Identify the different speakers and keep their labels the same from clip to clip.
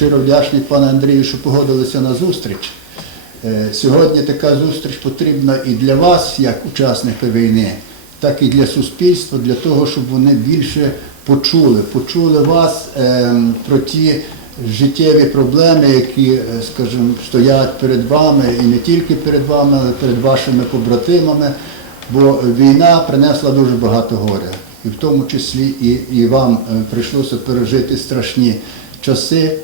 Speaker 1: щиро вдячний пане Андрію, що погодилися на зустріч. Е, Сьогодні така зустріч потрібна і для вас, як учасника війни, так і для суспільства, для того, щоб вони більше почули, почули вас ем, про ті життєві проблеми, які, е, скажімо, стоять перед вами, і не тільки перед вами, але перед вашими побратимами. Бо війна принесла дуже багато горя, і в тому числі і, і вам е, прийшлося пережити страшні часи,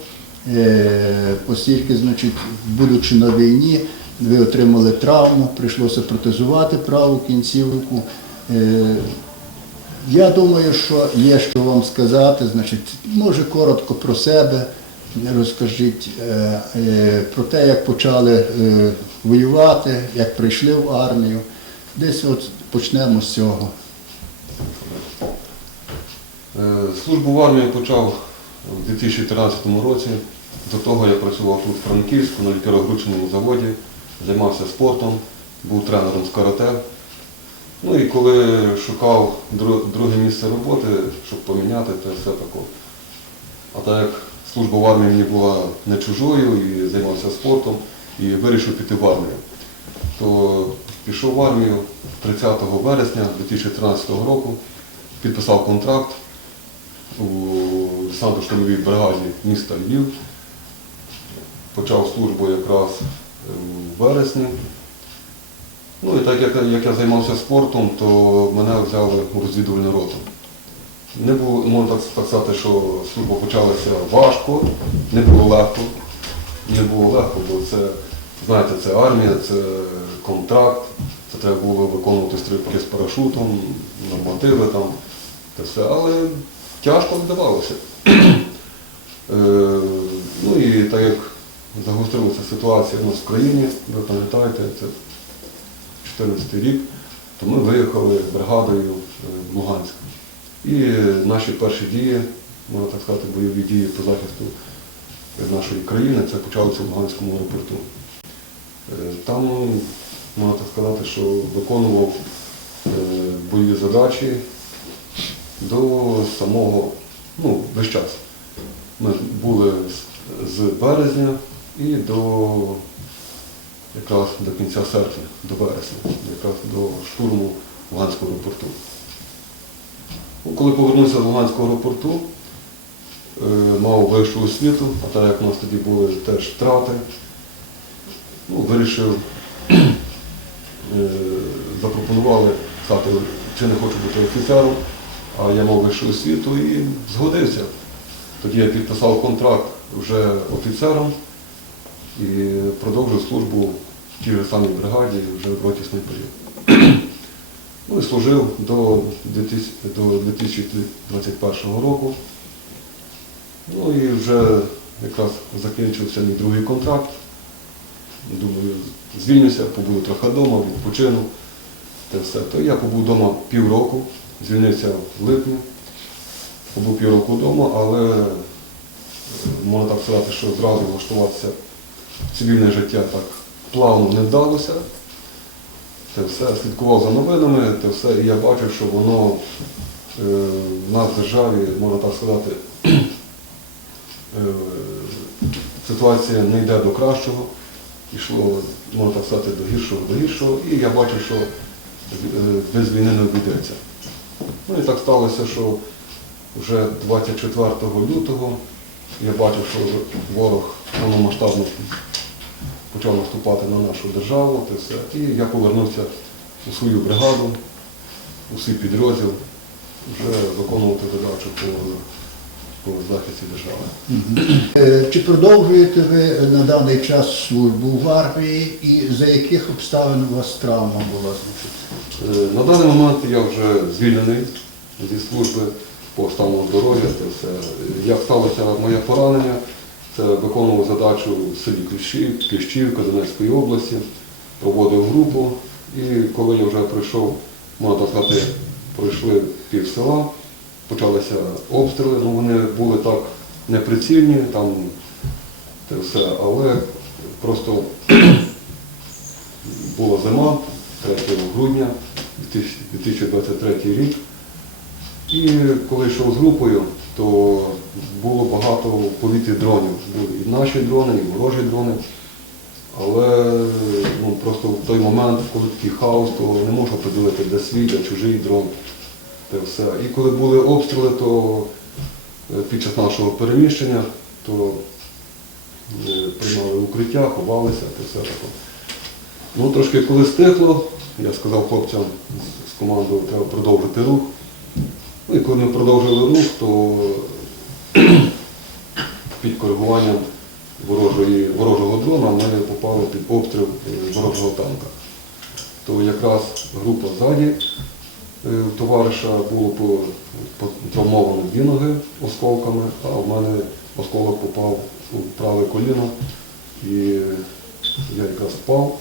Speaker 1: оскільки, значить, будучи на війні, ви отримали травму, прийшлося протезувати праву кінцівку. Е, я думаю, що є що вам сказати. Значить, може коротко про себе розкажіть е, е, про те, як почали е, воювати, як прийшли в армію. Десь от почнемо з цього.
Speaker 2: Е, Службу в армії почав у 2013 році. До того я працював тут в Франківську на лікаро-гручному заводі, займався спортом, був тренером з карате. Ну і коли шукав друге місце роботи, щоб поміняти, то все таке. А так як служба в армії мені була не чужою і займався спортом, і вирішив піти в армію, то пішов в армію 30 вересня 2013 року, підписав контракт у десантно-штурмовій бригаді міста Львів. Почав службу якраз е, у вересні. Ну і так як, як я займався спортом, то мене взяли у розвідувальну роту. Не було, можна так, так сказати, що служба почалася важко, не було легко. Не було легко, бо це, знаєте, це армія, це контракт, це треба було виконувати стрибки з парашутом, нормативи там, та все. Але тяжко вдавалося. Е, ну і так як загострилася ситуація у нас в країні, ви пам'ятаєте, це 14 рік, то ми виїхали бригадою е, в Луганськ. І наші перші дії, можна так сказати, бойові дії по захисту нашої країни, це почалося в Луганському аеропорту. Е, Там, можна так сказати, що виконував е, бойові задачі до самого, ну, весь час. Ми були з березня і до якраз до кінця серпня, до вересня, якраз до штурму Луганського аеропорту. Ну, Коли повернувся з Луганського аеропорту, е, мав вищу освіту, а так як у нас тоді були теж втрати, ну, вирішив, е, запропонували сказати, чи не хочу бути офіцером, а я мав вищу освіту і згодився. Тоді я підписав контракт вже офіцером і продовжив службу в тій же самій бригаді вже в роті снайперів. Ну і служив до 2021 року. Ну і вже якраз закінчився мій другий контракт. Думаю, звільнюся, побуду трохи вдома, відпочину. Те все. То я побув вдома півроку, звільнився в липні, побув півроку вдома, але е, можна так сказати, що зразу влаштуватися цивільне життя так плавно не вдалося. Те все, слідкував за новинами, те все, і я бачив, що воно е, в нас в державі, можна так сказати, е, ситуація не йде до кращого, йшло, можна так сказати, до гіршого, до гіршого, і я бачив, що е, без війни не обійдеться. Ну і так сталося, що вже 24 лютого я бачив, що ворог повномасштабно почав наступати на нашу державу, все. І я повернувся у свою бригаду, у свій підрозділ, вже виконувати задачу по, по захисті держави.
Speaker 1: Е, Чи продовжуєте ви на даний час службу в армії і за яких обставин у вас травма була?
Speaker 2: Е, На даний момент я вже звільнений зі служби по стану здоров'я. Це все. Як сталося моє поранення, це виконував задачу в селі Кліщів, Кліщівка Донецької області, проводив групу. І коли я вже прийшов, можна так сказати, пройшли пів села, почалися обстріли, ну вони були так неприцільні, там те все, але просто була зима 3 грудня 2023 рік. І коли йшов з групою, то було багато в повітрі дронів. Були і наші дрони, і ворожі дрони. Але ну, просто в той момент, коли такий хаос, то не можу поділити, де свій, де чужий дрон. Те все. І коли були обстріли, то е, під час нашого переміщення, то е, приймали укриття, ховалися, те все таке. Ну, трошки коли стихло, я сказав хлопцям з командою, треба продовжити рух. Ну і коли ми продовжили рух, то під коригуванням ворожої, ворожого дрона ми попали під обстріл е, ворожого танка. То якраз група ззаді е, товариша було травмовано дві ноги осколками, а в мене осколок попав у праве коліно і я якраз впав.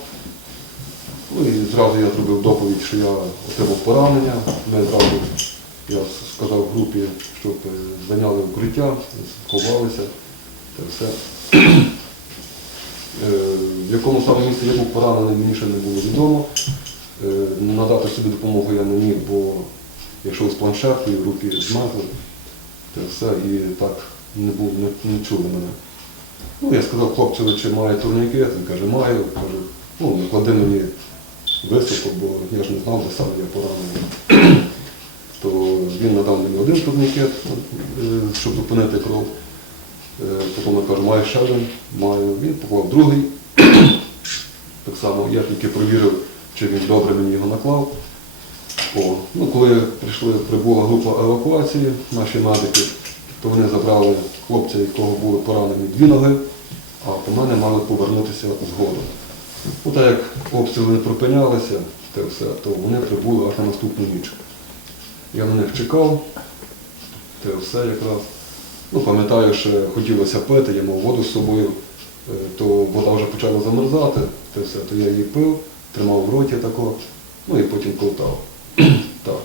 Speaker 2: Ну і зразу я зробив доповідь, що я отримав поранення. Ми зразу, я сказав групі, щоб е, зайняли укриття, сховалися, та все. Е, В якому саме місці я був поранений, мені ще не було відомо. Е, Надати собі допомогу я не міг, бо я йшов з планшеткою, руки змерзли, та все, і так не, був, не, не чули мене. Ну, я сказав хлопцеві, чи має турнікет, він каже, маю. Кажу, ну, наклади мені високо, бо я ж не знав, де саме я поранений. Він надав мені один турнікет, е, щоб зупинити кров. Е, Потім я кажу, маєш ще один? Маю. Він поклав другий. Так само я тільки провірив, чи він добре мені його наклав. О, ну, коли прийшли, прибула група евакуації, наші медики, то вони забрали хлопця, якого були поранені дві ноги, а по мене мали повернутися згодом. Ну, так як обстріли не припинялися, те все, то вони прибули аж на наступну ніч. Я на них чекав, те все якраз. Ну, пам'ятаю, що хотілося пити, я мав воду з собою, е, то вода вже почала замерзати, те все, то я її пив, тримав в роті тако, ну і потім ковтав. так.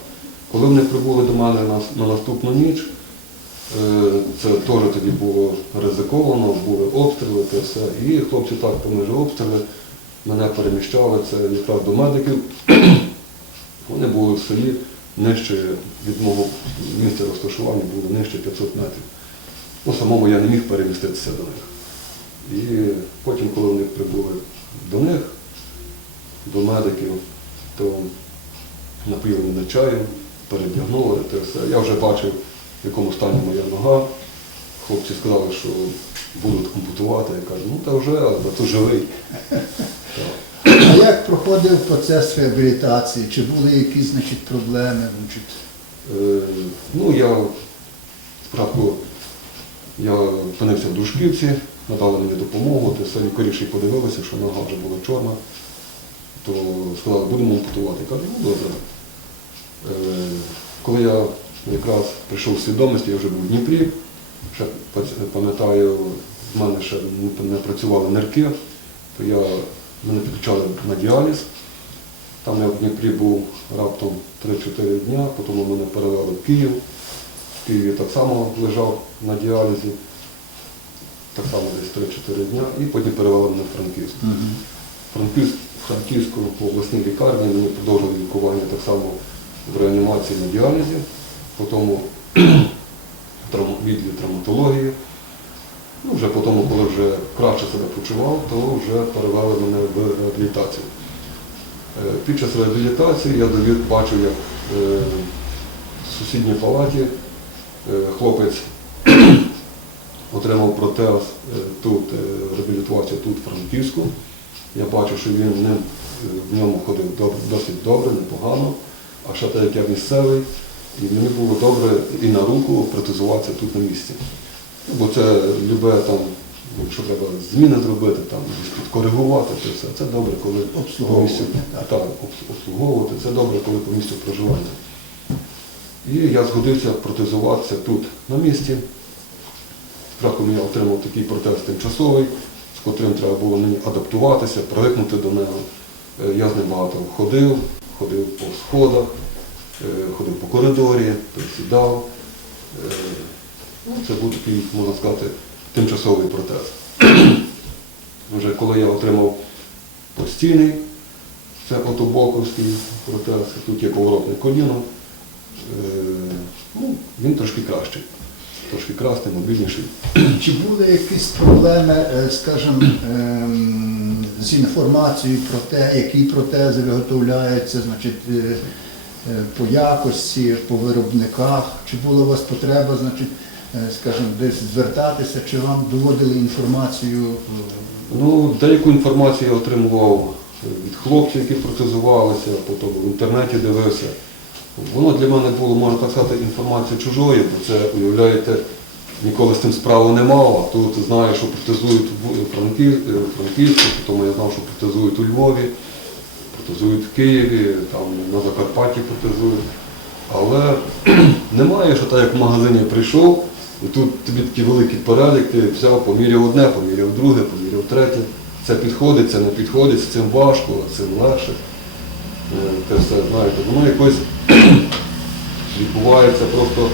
Speaker 2: Коли вони прибули до мене на, на наступну ніч, е, це теж тоді було ризиковано, були обстріли, те все. І хлопці так поміж обстріли мене переміщали, це якраз до медиків. Вони були в селі нижче від мого місця розташування, було нижче 500 метрів. Ну, самому я не міг переміститися до них. І потім, коли вони прибули до них, до медиків, то напоїли мене чаєм, передягнули те все. Я вже бачив, в якому стані моя нога. Хлопці сказали, що будуть компутувати. Я кажу, ну та вже, а зато живий.
Speaker 1: А як проходив процес реабілітації? Чи були якісь значить, проблеми?
Speaker 2: Е, Ну, я спочатку я опинився в Дружківці, надали мені допомогу, то ще й подивилися, що нога вже була чорна, то сказали, будемо ампутувати. Я кажу, ну добре. Е, Коли я якраз прийшов в свідомість, я вже був в Дніпрі, ще пам'ятаю, в мене ще не- працювали нирки, то я, мене підключали на діаліз. Там я в Дніпрі був раптом 3-4 дня, потім мене перевели в Київ. В Києві так само лежав на діалізі, так само десь 3-4 дня, і потім перевели мене в Франківськ. Франківськ, Франківську в обласній лікарні мені продовжили лікування так само в реанімації на діалізі, потім травм- відділ травматології. Ну, вже потім, коли вже краще себе почував, то вже перевели мене в реабілітацію. Е, Під час реабілітації я довір бачив, як е, в сусідній палаті е, хлопець отримав протез тут, реабілітувався тут, в Франківську. Я бачив, що він в ньому ходив досить добре, непогано. А ще так як я місцевий, і мені було добре і на руку протезуватися тут на місці. Бо це любе там, якщо треба зміни зробити, там, підкоригувати, це все. Це добре, коли
Speaker 1: Обслуговувати, так.
Speaker 2: обслуговувати, це добре, коли по місцю проживання. І я згодився протезуватися тут на місці. Спочатку я отримав такий протез тимчасовий, з котрим треба було мені адаптуватися, привикнути до нього. Е, Я з ним багато ходив, ходив по сходах, ходив по коридорі, присідав. Е, Ну, це був такий, можна сказати, тимчасовий протез. Вже коли я отримав постійний, це отобоковський протез, тут є поворотне коліно, е, ну, він трошки кращий. трошки красти, мобільніший.
Speaker 1: Чи були якісь проблеми, е, скажімо, ем, з інформацією про те, які протези виготовляються, значить, е, е, по якості, по виробниках? Чи була у вас потреба, значить, е, скажімо, десь звертатися, чи вам доводили інформацію? е,
Speaker 2: Ну, деяку інформацію я отримував від хлопців, які протезувалися, потім в інтернеті дивився. Воно для мене було, можна так сказати, інформація чужою, бо це, уявляєте, ніколи з тим справу не мав, а тут знаю, що протезують Франків- е, Франківську, потім я знав, що протезують у Львові, протезують в Києві, там на Закарпатті протезують. Але немає, що так як в магазині прийшов, і тут тобі такий великий перелік, ти взяв, поміряв одне, поміряв друге, поміряв третє. Це підходить, це не підходить, з цим важко, з цим легше. Е, Те все, знаєте, воно якось відбувається просто,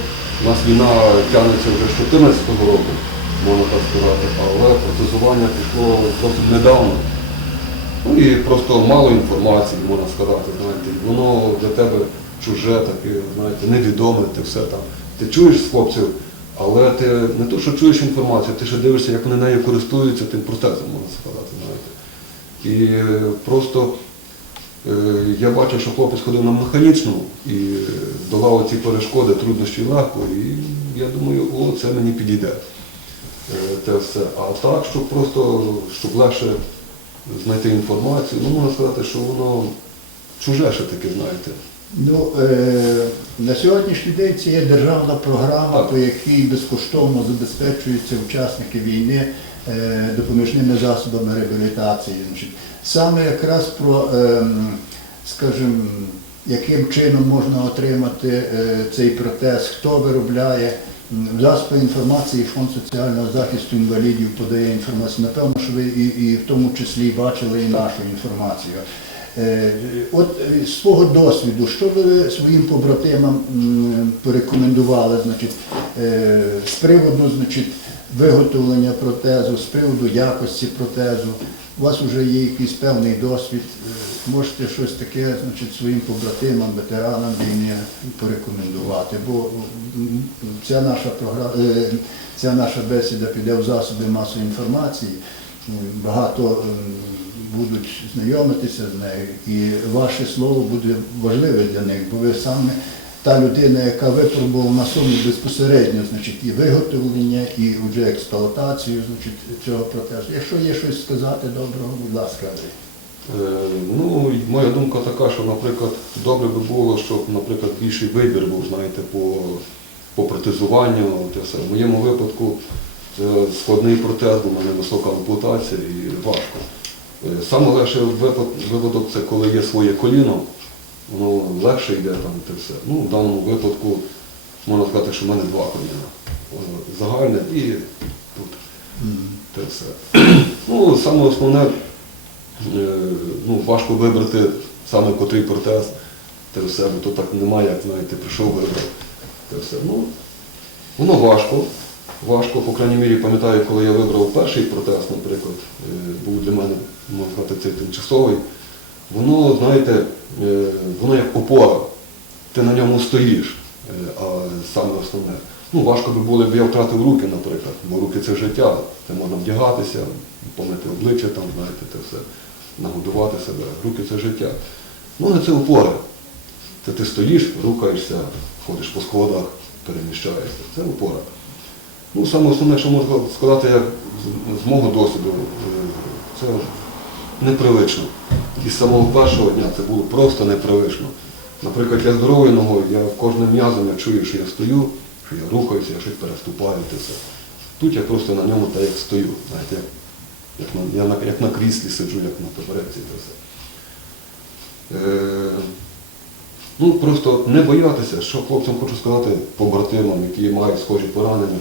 Speaker 2: у нас війна тягнеться вже з 14 року, можна так сказати, але протезування пішло просто недавно. Ну і просто мало інформації, можна сказати, знаєте, воно для тебе чуже, таке, знаєте, невідоме, ти все там. Ти чуєш з хлопців, але ти не то, що чуєш інформацію, ти ще дивишся, як вони нею користуються тим протезом, можна сказати, знаєте. І просто е, я бачив, що хлопець ходив на механічну і е, долав ці перешкоди, труднощі легко, і я думаю, о, це мені підійде. Е, Те все. А так, щоб просто, щоб легше знайти інформацію, ну можна сказати, що воно чуже ще таке, знаєте.
Speaker 1: Ну, е, на сьогоднішній день це є державна програма,
Speaker 2: Так.
Speaker 1: по якій безкоштовно забезпечуються учасники війни е, допоміжними засобами реабілітації. Саме якраз про, ем, скажімо, яким чином можна отримати е, цей протез, хто виробляє. В засобі інформації Фонд соціального захисту інвалідів подає інформацію. Напевно, що ви і, і в тому числі бачили і нашу інформацію. Е, От е, з свого досвіду, що ви своїм побратимам порекомендували, значить, е, з приводу значить, виготовлення протезу, з приводу якості протезу? У вас вже є якийсь певний досвід. е, Можете щось таке значить, своїм побратимам, ветеранам війни порекомендувати, бо ця наша програма, ця наша бесіда піде в засоби масової інформації. Багато будуть знайомитися з нею, і ваше слово буде важливе для них, бо ви саме та людина, яка випробувала на собі безпосередньо значить, і виготовлення, і вже експлуатацію значить, цього протезу. Якщо є щось сказати доброго, будь ласка.
Speaker 2: Е, Ну, моя думка така, що, наприклад, добре би було, щоб, наприклад, більший вибір був, знаєте, по, по протезуванню. Те все. В моєму випадку це складний протез, в мене висока ампутація і важко. Е, Саме легший випадок це коли є своє коліно, воно легше йде там те все. Ну, в даному випадку можна сказати, що в мене два коліна. Загальне і тут те все. Ну, саме основне, е, ну, важко вибрати саме котрий протез, те все, бо то так немає, як знаєте, прийшов вибрав. Те все. Ну, воно важко. Важко, по крайній мірі, пам'ятаю, коли я вибрав перший протез, наприклад, е, був для мене, можна сказати, цей тимчасовий. Воно, знаєте, е, воно як опора. Ти на ньому стоїш, е, а саме основне. Ну, важко би було, якби я втратив руки, наприклад, бо руки це життя. Це можна вдягатися, помити обличчя, там, знаєте, це все, нагодувати себе. Руки це життя. Ну, але це опора. Це ти стоїш, рухаєшся, ходиш по сходах, переміщаєшся. Це опора. Ну, саме основне, що можна сказати, як з, з мого досвіду, е, це непривично. І з самого першого дня це було просто непривично. Наприклад, я здоровою ногою, я кожним м'язом я чую, що я стою, що я рухаюся, я щось переступаю, все. Тут я просто на ньому так як стою, знаєте, як, як, на, я на, як на кріслі сиджу, як на табуретці, те все. Е, ну, просто не боятися, що хлопцям хочу сказати побратимам, які мають схожі поранення.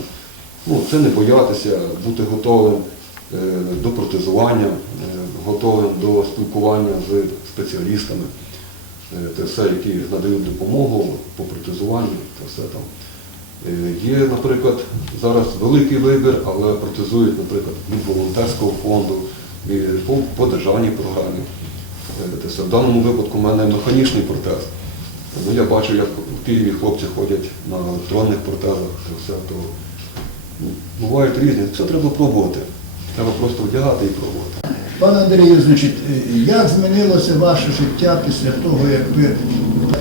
Speaker 2: Ну, це не боятися, бути готовим до протезування, е, готовим до спілкування з спеціалістами, е, те які надають допомогу по протезуванню, те все там. Е, Є, наприклад, зараз великий вибір, але протезують, наприклад, від волонтерського фонду, по, державній програмі. Е, те. В даному випадку в мене механічний протез. Ну, я бачу, як в Києві хлопці ходять на електронних протезах, все, то бувають різні. Все треба пробувати. Треба просто вдягати і пробувати.
Speaker 1: Пане Андрію, значить, як змінилося ваше життя після того, як ви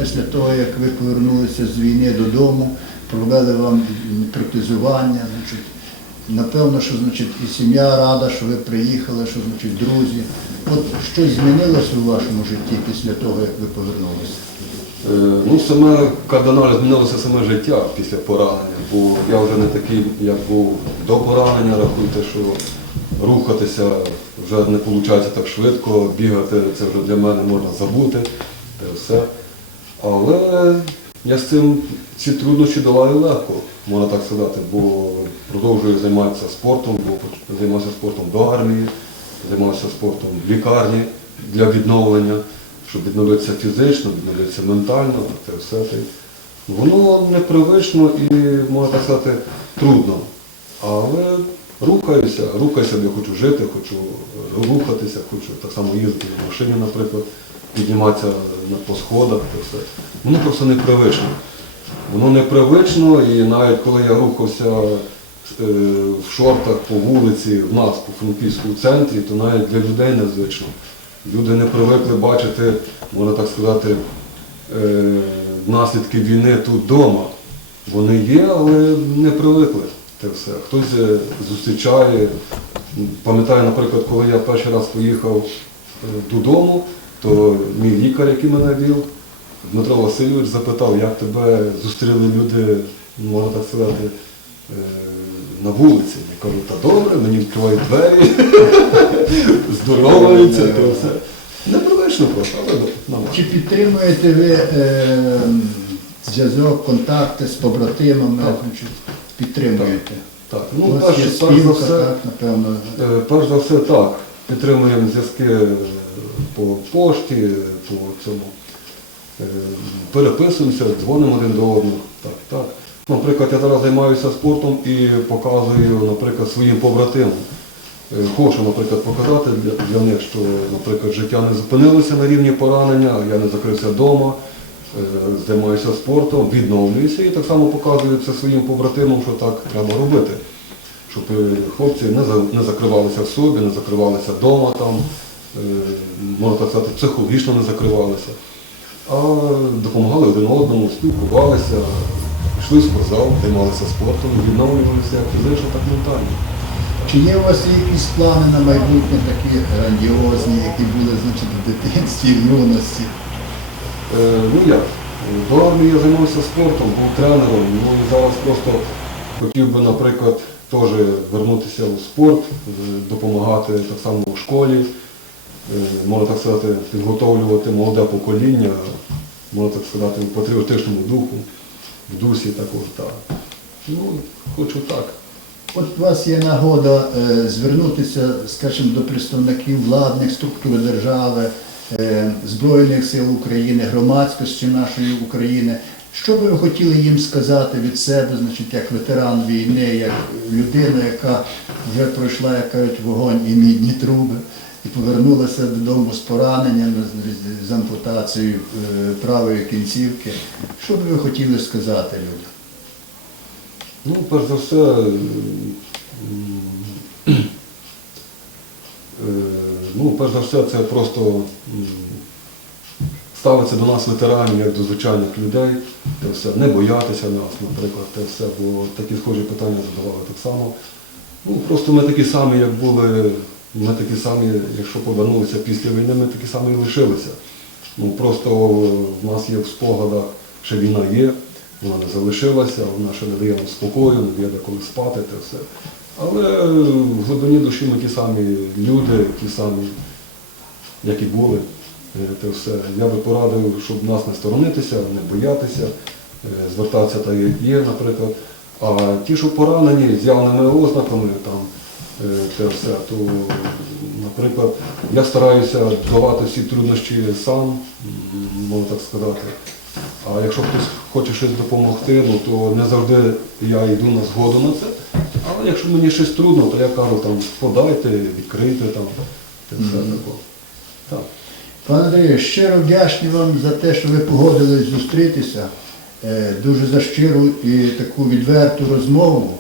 Speaker 1: після того, як ви повернулися з війни додому, провели вам протезування, значить, напевно, що значить і сім'я рада, що ви приїхали, що значить друзі. От щось змінилося у вашому житті після того, як ви повернулися?
Speaker 2: Е, Ну, саме кардинально змінилося саме життя після поранення, бо я вже не такий, як був до поранення, рахуйте, що рухатися вже не виходить так швидко, бігати це вже для мене можна забути, та все. Але я з цим ці труднощі долаю легко, можна так сказати, бо продовжую займатися спортом, бо займався спортом до армії, займався спортом в лікарні для відновлення, щоб відновитися фізично, відновитися ментально, це все. Воно непривично і, можна так сказати, трудно. Але рухаюся, рухаюся, я хочу жити, хочу е, рухатися, хочу так само їздити в машині, наприклад, підніматися по сходах, все. Воно просто непривично. Воно непривично, і навіть коли я рухався е, в шортах по вулиці, в нас, по Франківському центрі, то навіть для людей незвично. Люди не привикли бачити, можна так сказати, е, наслідки війни тут вдома. Вони є, але не привикли. Те все. Хтось е, зустрічає. Пам'ятаю, наприклад, коли я перший раз поїхав е, додому, то мій лікар, який мене вів, Дмитро Васильович запитав, як тебе зустріли люди, можна так сказати, е, на вулиці. Я кажу, та добре, мені відкривають двері, здороваються, то все. Непривично просто, але нормально.
Speaker 1: Чи підтримуєте ви зв'язок, контакти з побратимами?
Speaker 2: Так.
Speaker 1: Підтримуєте?
Speaker 2: Так,
Speaker 1: У
Speaker 2: ну
Speaker 1: вас
Speaker 2: перш,
Speaker 1: є
Speaker 2: перш за
Speaker 1: спілка,
Speaker 2: все,
Speaker 1: так, напевно.
Speaker 2: Е, Перш за все так. Підтримуємо зв'язки е, по пошті, по цьому. Е, Переписуємося, дзвонимо один до одного. Так, так. Наприклад, я зараз займаюся спортом і показую, наприклад, своїм побратимам. Е, Хочу, наприклад, показати для, для них, що, наприклад, життя не зупинилося на рівні поранення, я не закрився вдома, займаюся спортом, відновлююся і так само показую це своїм побратимам, що так треба робити щоб е, хлопці не, закривалися в собі, не закривалися вдома там, е, можна так сказати, психологічно не закривалися, а допомагали один одному, спілкувалися, йшли в спортзал, займалися спортом, відновлювалися як фізично, так і ментально.
Speaker 1: Чи є у вас якісь плани на майбутнє такі грандіозні, які були значить, в дитинстві, в юності?
Speaker 2: Е, ну як, до армії я займався спортом, був тренером, ну і зараз просто хотів би, наприклад, теж вернутися у спорт, е, допомагати так само у школі, е, можна так сказати, підготовлювати молоде покоління, можна так сказати, у патріотичному духу, в дусі також так. Ну, хочу так.
Speaker 1: От у вас є нагода звернутися, скажімо, до представників владних структур держави, Збройних сил України, громадськості нашої України. Що би ви хотіли їм сказати від себе, значить, як ветеран війни, як людина, яка вже пройшла, як кажуть, вогонь і мідні труби, і повернулася додому з пораненням, з- з ампутацією е, правої кінцівки. Що би ви хотіли сказати людям?
Speaker 2: Ну, перш за все, м, е, ну, перш за все, це просто м, ставитися до нас ветеранів як до звичайних людей, те все, не боятися нас, наприклад, те все, бо такі схожі питання задавали так само. Ну, просто ми такі самі, як були, ми такі самі, якщо повернулися після війни, ми такі самі і лишилися. Ну, просто в нас є в спогадах, що війна є, вона не залишилася, вона ще не дає нам спокою, не дає коли спати, те все. Але в глибині душі ми ті самі люди, ті самі, як і були. Е, Те все. Я би порадив, щоб нас не сторонитися, не боятися, е, звертатися як є, наприклад. А ті, що поранені з явними ознаками, там, е, те все, то, наприклад, я стараюся долати всі труднощі сам, можна так сказати. А якщо хтось хоче щось допомогти, ну, то не завжди я йду на згоду на це. Але якщо мені щось трудно, то я кажу, там, подайте, відкрийте, там, те все таке. Так.
Speaker 1: Пане Андрію, щиро вдячні вам за те, що ви погодились зустрітися. Е, Дуже за щиру і таку відверту розмову.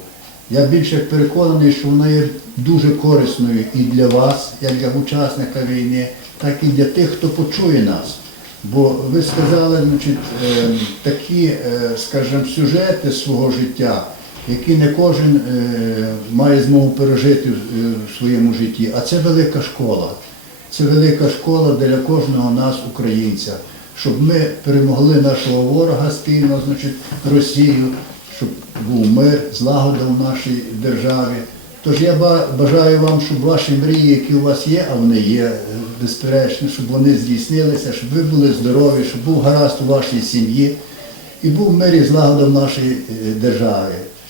Speaker 1: Я більше переконаний, що вона є дуже корисною і для вас, як для учасника війни, так і для тих, хто почує нас. Бо ви сказали, значить, е, такі, е, скажімо, сюжети свого життя, які не кожен е, має змогу пережити в е, в своєму житті. А це велика школа. Це велика школа для кожного нас, українця, щоб ми перемогли нашого ворога спільно, значить, Росію, щоб був мир, злагода в нашій державі. Тож я бажаю вам, щоб ваші мрії, які у вас є, а вони є, е, безперечно, щоб вони здійснилися, щоб ви були здорові, щоб був гаразд у вашій сім'ї і був мир і злагода в нашій державі.